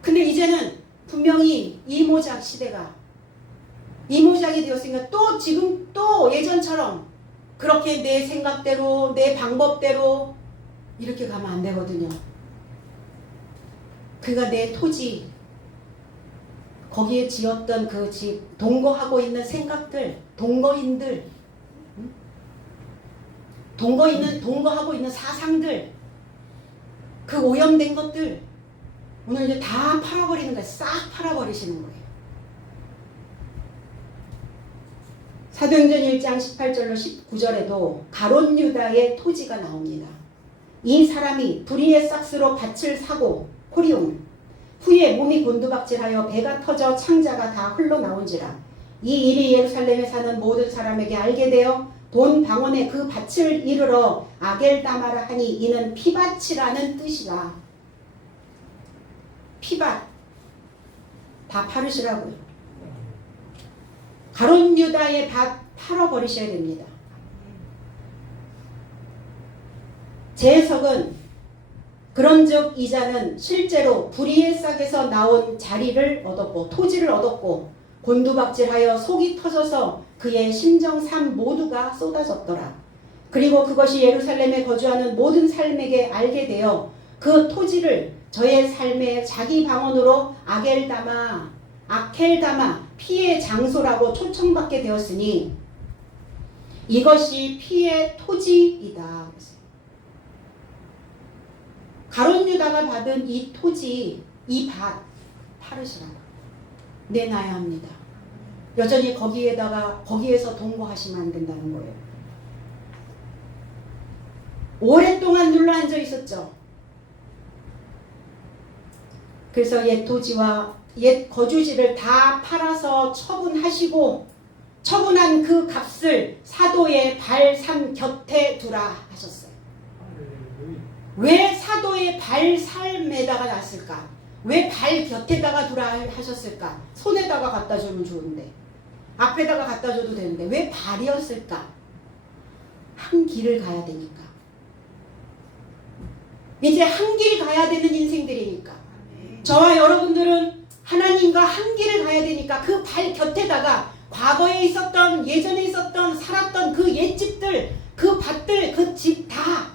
근데 이제는 분명히 이모작 시대가 이모작이 되었으니까 또 지금 또 예전처럼 그렇게 내 생각대로 내 방법대로 이렇게 가면 안 되거든요. 그가 내 토지 거기에 지었던 그 집 동거하고 있는 생각들 동거인들 동거하고 있는 사상들 그 오염된 것들 오늘 이제 다 팔아버리는 거예요. 싹 팔아버리시는 거예요. 사도행전 1장 18절로 19절에도 가롯 유다의 토지가 나옵니다. 이 사람이 불의의 싹스로 밭을 사고 호리온 후에 몸이 곤두박질하여 배가 터져 창자가 다 흘러나온지라. 이 일이 예루살렘에 사는 모든 사람에게 알게 되어 본 방언에 그 밭을 이르러 아겔다마라 하니 이는 피밭이라는 뜻이라. 피밭 다 팔으시라고요. 가롯 유다의 밭 팔아버리셔야 됩니다. 제 해석은 그런즉 이자는 실제로 불의의 싹에서 나온 자리를 얻었고 토지를 얻었고 곤두박질하여 속이 터져서 그의 심정 삶 모두가 쏟아졌더라. 그리고 그것이 예루살렘에 거주하는 모든 삶에게 알게 되어 그 토지를 저의 삶의 자기 방언으로 아켈다마 피의 장소라고 초청받게 되었으니 이것이 피의 토지이다. 가롯 유다가 받은 이 토지, 이 밭 팔으시라고 내놔야 합니다. 여전히 거기에서 동거하시면 안 된다는 거예요. 오랫동안 눌러앉아 있었죠. 그래서 옛 토지와 옛 거주지를 다 팔아서 처분하시고 처분한 그 값을 사도의 발삼 곁에 두라 하셨어요. 왜 사도의 발삼에다가 놨을까? 왜 발 곁에다가 두라 하셨을까? 손에다가 갖다 주면 좋은데 앞에다가 갖다 줘도 되는데 왜 발이었을까? 한 길을 가야 되니까. 이제 한 길 가야 되는 인생들이니까. 저와 여러분들은 하나님과 한 길을 가야 되니까 그 발 곁에다가 과거에 있었던 예전에 있었던 살았던 그 옛집들 그 밭들 그 집 다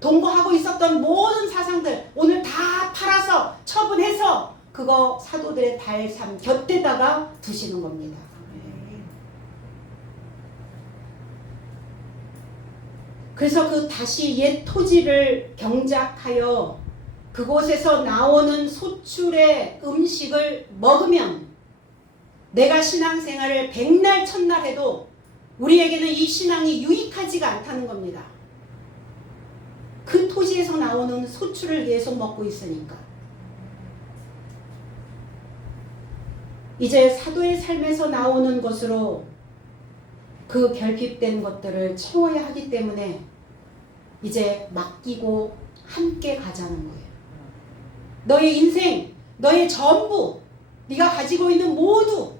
동거하고 있었던 모든 사상들 오늘 다 팔아서 처분해서 그거 사도들의 발삼 곁에다가 두시는 겁니다. 그래서 그 다시 옛 토지를 경작하여 그곳에서 나오는 소출의 음식을 먹으면 내가 신앙생활을 백날 천날 해도 우리에게는 이 신앙이 유익하지가 않다는 겁니다. 그 토지에서 나오는 소출을 계속 먹고 있으니까. 이제 사도의 삶에서 나오는 것으로 그 결핍된 것들을 채워야 하기 때문에 이제 맡기고 함께 가자는 거예요. 너의 인생, 너의 전부, 네가 가지고 있는 모두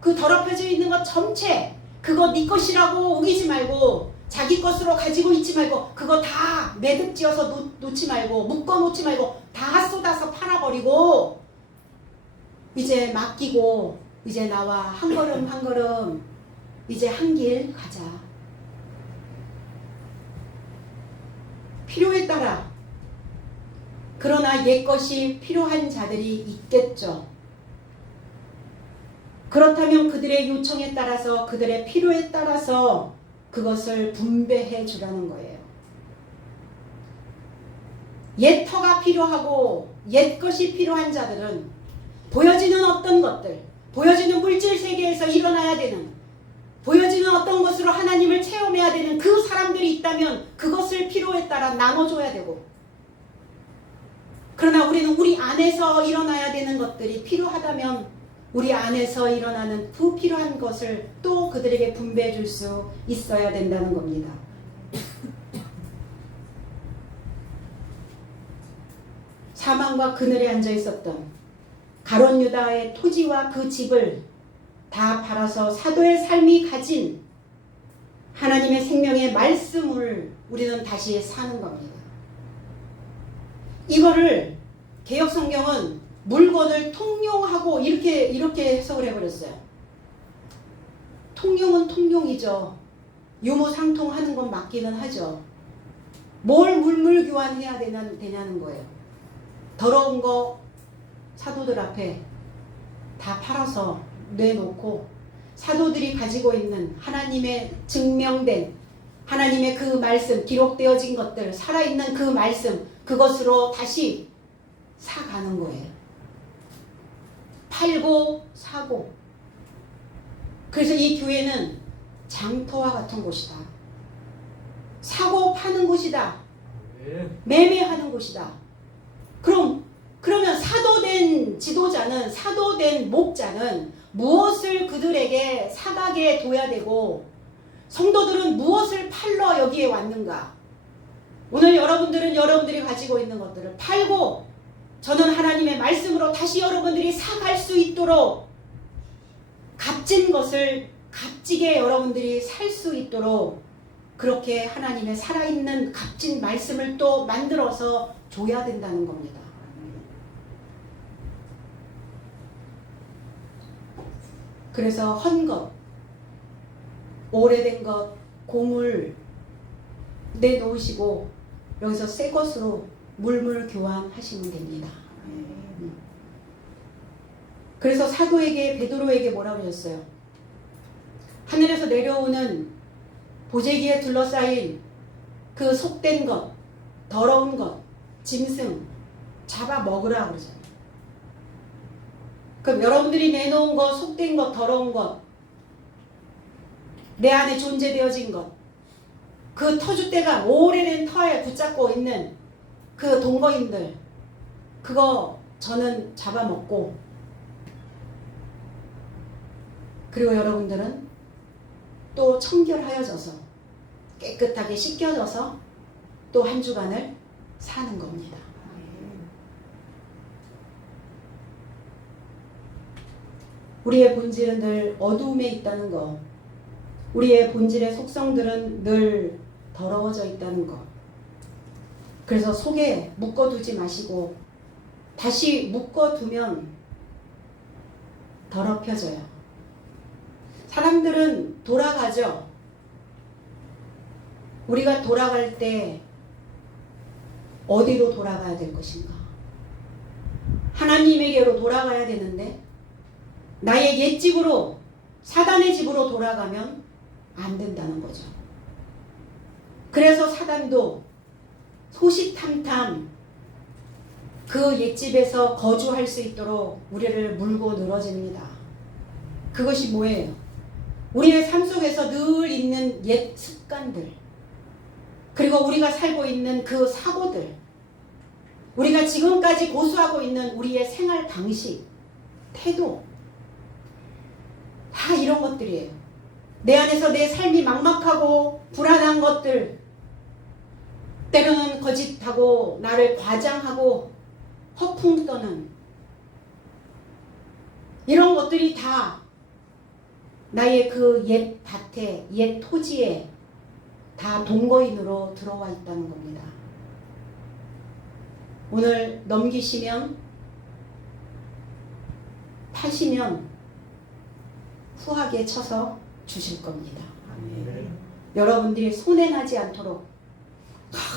그 더럽혀져 있는 것 전체 그거 네 것이라고 우기지 말고 자기 것으로 가지고 있지 말고 그거 다 매듭지어서 놓지 말고 묶어놓지 말고 다 쏟아서 팔아버리고 이제 맡기고 이제 나와 한 걸음 한 걸음 이제 한 길 가자. 필요에 따라 그러나 옛것이 필요한 자들이 있겠죠. 그렇다면 그들의 요청에 따라서 그들의 필요에 따라서 그것을 분배해 주라는 거예요. 옛 터가 필요하고 옛 것이 필요한 자들은 보여지는 어떤 것들, 보여지는 물질 세계에서 일어나야 되는, 보여지는 어떤 것으로 하나님을 체험해야 되는 그 사람들이 있다면 그것을 필요에 따라 나눠줘야 되고, 그러나 우리는 우리 안에서 일어나야 되는 것들이 필요하다면 우리 안에서 일어나는 불필요한 것을 또 그들에게 분배해 줄 수 있어야 된다는 겁니다. 사망과 그늘에 앉아 있었던 가룟 유다의 토지와 그 집을 다 팔아서 사도의 삶이 가진 하나님의 생명의 말씀을 우리는 다시 사는 겁니다. 이거를 개역성경은 물건을 통용하고 이렇게 해석을 해버렸어요. 통용은 통용이죠. 유무상통하는 건 맞기는 하죠. 뭘 물물교환해야 되냐는 거예요. 더러운 거 사도들 앞에 다 팔아서 내놓고 사도들이 가지고 있는 하나님의 증명된 하나님의 그 말씀, 기록되어진 것들, 살아있는 그 말씀, 그것으로 다시 사가는 거예요. 팔고 사고. 그래서 이 교회는 장터와 같은 곳이다. 사고 파는 곳이다. 매매하는 곳이다. 그러면 사도된 지도자는, 사도된 목자는 무엇을 그들에게 사가게 둬야 되고, 성도들은 무엇을 팔러 여기에 왔는가? 오늘 여러분들은 여러분들이 가지고 있는 것들을 팔고, 저는 하나님의 말씀으로 다시 여러분들이 사갈 수 있도록, 값진 것을 값지게 여러분들이 살 수 있도록 그렇게 하나님의 살아있는 값진 말씀을 또 만들어서 줘야 된다는 겁니다. 그래서 헌 것, 오래된 것, 고물 내놓으시고 여기서 새 것으로 물물 교환하시면 됩니다. 그래서 사도에게, 베드로에게 뭐라고 하셨어요? 하늘에서 내려오는 보재기에 둘러싸인 그 속된 것, 더러운 것, 짐승 잡아 먹으라 그러잖아요. 그럼 여러분들이 내놓은 것, 속된 것, 더러운 것, 내 안에 존재되어진 것, 그 터줏대가 오래된 터에 붙잡고 있는 그 동거인들, 그거 저는 잡아먹고, 그리고 여러분들은 또 청결하여져서 깨끗하게 씻겨져서 또 한 주간을 사는 겁니다. 우리의 본질은 늘 어두움에 있다는 것, 우리의 본질의 속성들은 늘 더러워져 있다는 것. 그래서 속에 묶어두지 마시고 다시 묶어두면 더럽혀져요. 사람들은 돌아가죠. 우리가 돌아갈 때 어디로 돌아가야 될 것인가? 하나님에게로 돌아가야 되는데 나의 옛집으로, 사단의 집으로 돌아가면 안 된다는 거죠. 그래서 사단도 소시탐탐 그 옛집에서 거주할 수 있도록 우리를 물고 늘어집니다. 그것이 뭐예요? 우리의 삶 속에서 늘 있는 옛 습관들, 그리고 우리가 살고 있는 그 사고들, 우리가 지금까지 고수하고 있는 우리의 생활 방식, 태도, 다 이런 것들이에요. 내 안에서 내 삶이 막막하고 불안한 것들, 때로는 거짓하고 나를 과장하고 허풍 떠는 이런 것들이 다 나의 그 옛 밭에, 옛 토지에 다 동거인으로 들어와 있다는 겁니다. 오늘 넘기시면, 파시면 후하게 쳐서 주실 겁니다. 여러분들이 손해나지 않도록,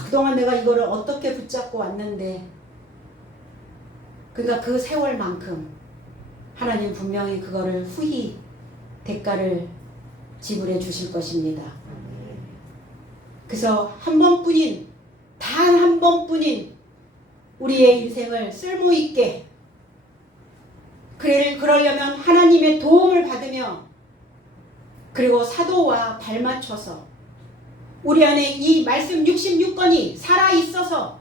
그동안 내가 이거를 어떻게 붙잡고 왔는데, 그러니까 그 세월만큼 하나님 분명히 그거를 후히 대가를 지불해 주실 것입니다. 그래서 한 번뿐인, 단 한 번뿐인 우리의 인생을 쓸모있게, 그러려면 하나님의 도움을 받으며, 그리고 사도와 발맞춰서 우리 안에 이 말씀 66권이 살아있어서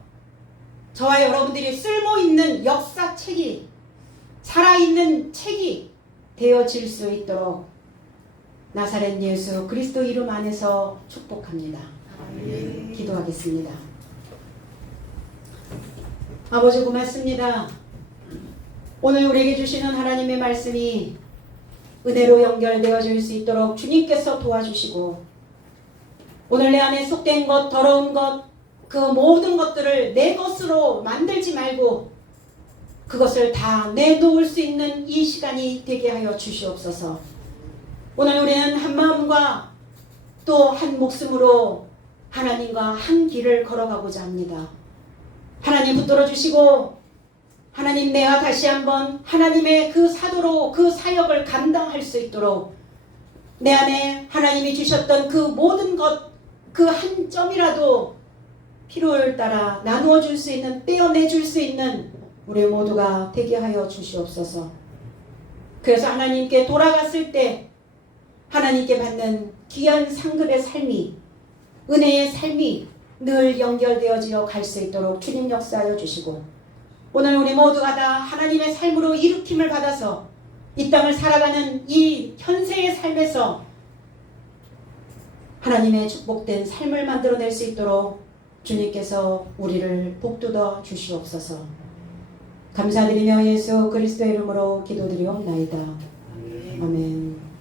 저와 여러분들이 쓸모있는 역사책이, 살아있는 책이 되어질 수 있도록 나사렛 예수 그리스도 이름 안에서 축복합니다. 기도하겠습니다. 아버지 고맙습니다. 오늘 우리에게 주시는 하나님의 말씀이 은혜로 연결되어질 수 있도록 주님께서 도와주시고 오늘 내 안에 속된 것, 더러운 것, 그 모든 것들을 내 것으로 만들지 말고 그것을 다 내놓을 수 있는 이 시간이 되게 하여 주시옵소서. 오늘 우리는 한 마음과 또 한 목숨으로 하나님과 한 길을 걸어가고자 합니다. 하나님 붙들어 주시고 하나님 내가 다시 한번 하나님의 그 사도로 그 사역을 감당할 수 있도록 내 안에 하나님이 주셨던 그 모든 것 그 한 점이라도 필요를 따라 나누어 줄 수 있는 떼어내 줄 수 있는 우리 모두가 되게 하여 주시옵소서. 그래서 하나님께 돌아갔을 때 하나님께 받는 귀한 상급의 삶이 은혜의 삶이 늘 연결되어지어 갈 수 있도록 주님 역사하여 주시고 오늘 우리 모두가 다 하나님의 삶으로 일으킴을 받아서 이 땅을 살아가는 이 현세의 삶에서 하나님의 축복된 삶을 만들어낼 수 있도록 주님께서 우리를 복돋아 주시옵소서. 감사드리며 예수 그리스도의 이름으로 기도드리옵나이다. 아멘.